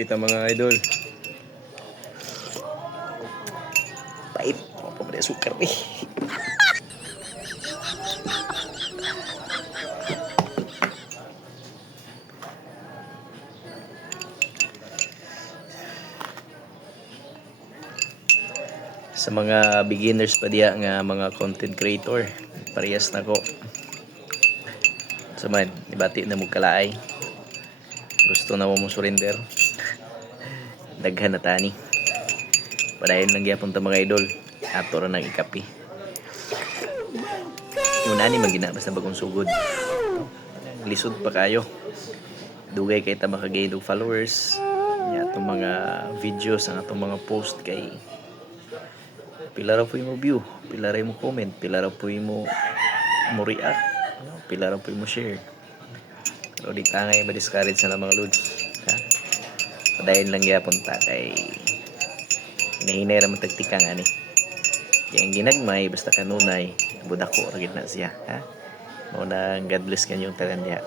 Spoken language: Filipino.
Higpit ang mga idol. Paip. Apa pa ba sukar eh. Sa mga beginners pa diya nga mga content creator, parehas na ko. So man, ibati na mo kalaay. Gusto na mo surrender. Daghan na tani. Padayon lang gyapon ta mga idol. Ato ra nang ikapi. Yung nani magina basta bagong sugod. Lisod pa kayo. Dugay kay ta makagain og followers. Nya atong mga videos ang atong mga post kay pila ra po mo view, pila ra mo comment, pila ra po mo react, pila ra po mo share. Pero di ka ngay ma-discourage na mga lods. Ha? Padayon lang gyapon ta kay hinahinay ra man tagtika nga ni. Yang ginagmay basta kanunay budako ra gid na siya, ha? Mao na God bless kanyong tanan diha.